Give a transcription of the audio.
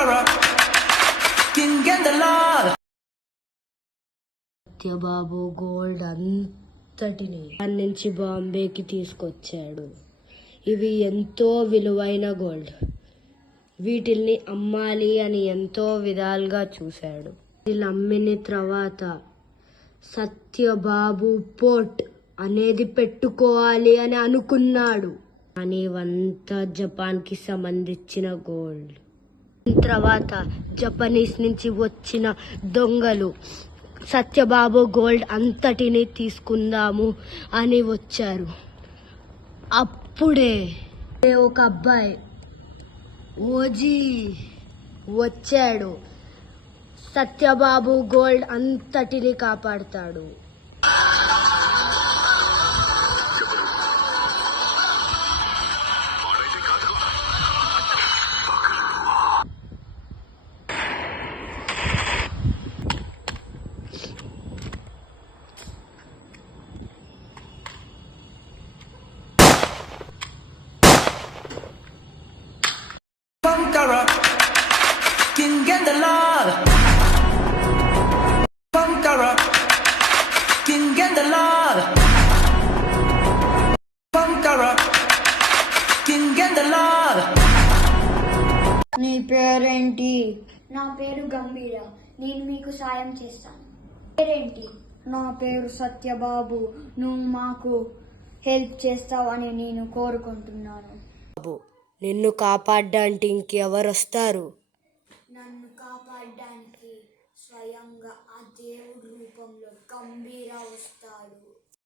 conqueror, king and the Lord. Satyababu gold అంతటిని దాని నుంచి బాంబేకి తీసుకొచ్చాడు. ఇవి ఎంతో విలువైన గోల్డ్. వీటిల్ని అమ్మాలి అని ఎంతో విధాలుగా చూశాడు. వీళ్ళు అమ్మిన తర్వాత సత్యబాబు పోర్ట్ అనేది పెట్టుకోవాలి అని అనుకున్నాడు. కానీ ఇవంతా జపాన్కి సంబంధించిన గోల్డ్. తర్వాత జపనీస్ నుంచి వచ్చిన దొంగలు సత్యబాబు గోల్డ్ అంతటిని తీసుకుందాము అని వచ్చారు. అప్పుడే ఒక అబ్బాయి ఓజీ వచ్చాడు. సత్యబాబు గోల్డ్ అంతటిని కాపాడుతాడు. Conqueror, king and the Lord. Conqueror, king and the Lord. Conqueror, king and the Lord. నీ పేరేంటి? నా పేరు గంభీర. నేను మీకు సాయం చేస్తాను. పేరేంటి? నా పేరు సత్యబాబు. నువ్వు మాకు హెల్ప్ చేస్తావని నేను కోరుకుంటున్నాను. బాబు, నిన్ను కాపాడడానికి ఇంకెవరు వస్తారు? నన్ను కాపాడడానికి స్వయంగా ఆ దేవుడి రూపంలో గంభీర వస్తాడు.